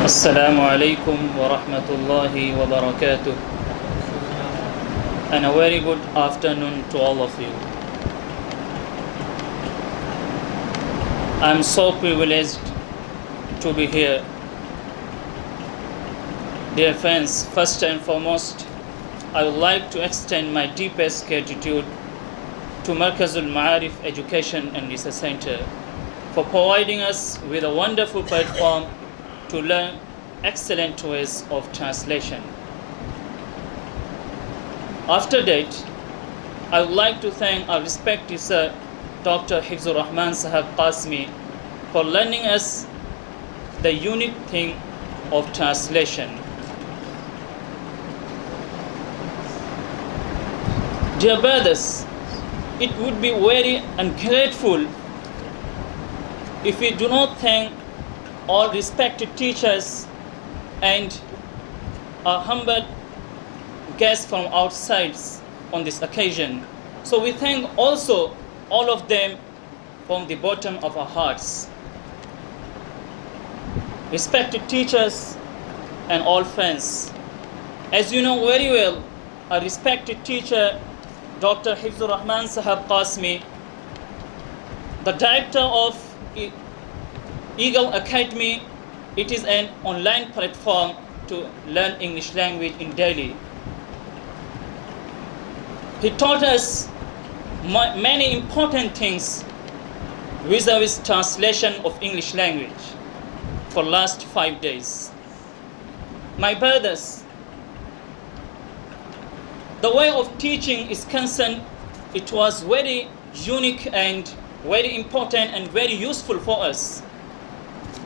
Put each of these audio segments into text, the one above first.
Assalamu alaikum wa rahmatullahi wa barakatuh, and a very good afternoon to all of you. I'm so privileged to be here. Dear friends, first and foremost, I would like to extend my deepest gratitude to Markazul Ma'arif Education and Research Center for providing us with a wonderful platform to learn excellent ways of translation. After that, I would like to thank our respected sir, Dr. Hifzur Rahman Qasmi, for learning us the unique thing of translation. Dear brothers, it would be very ungrateful if we do not thank all respected teachers and our humble guests from outside on this occasion. So we thank also all of them from the bottom of our hearts. Respected teachers and all friends, as you know very well, our respected teacher, Dr. Hifzur Rahman Qasmi, the director of Eagle Academy. It is an online platform to learn English language in Delhi. He taught us many important things vis-a-vis translation of English language for last 5 days. My brothers, the way of teaching is concerned, it was very unique and very important and very useful for us.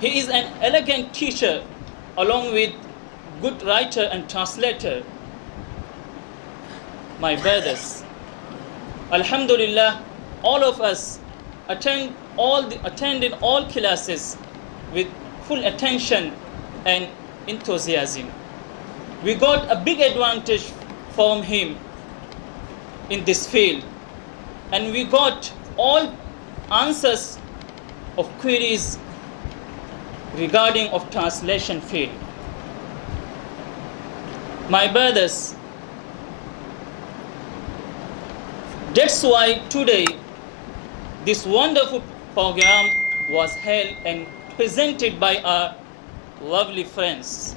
He is an elegant teacher along with good writer and translator. My brothers, Alhamdulillah, all of us attended all classes with full attention and enthusiasm. We got a big advantage from him in this field, and we got all answers of queries regarding of translation field. My brothers, that's why today this wonderful program was held and presented by our lovely friends.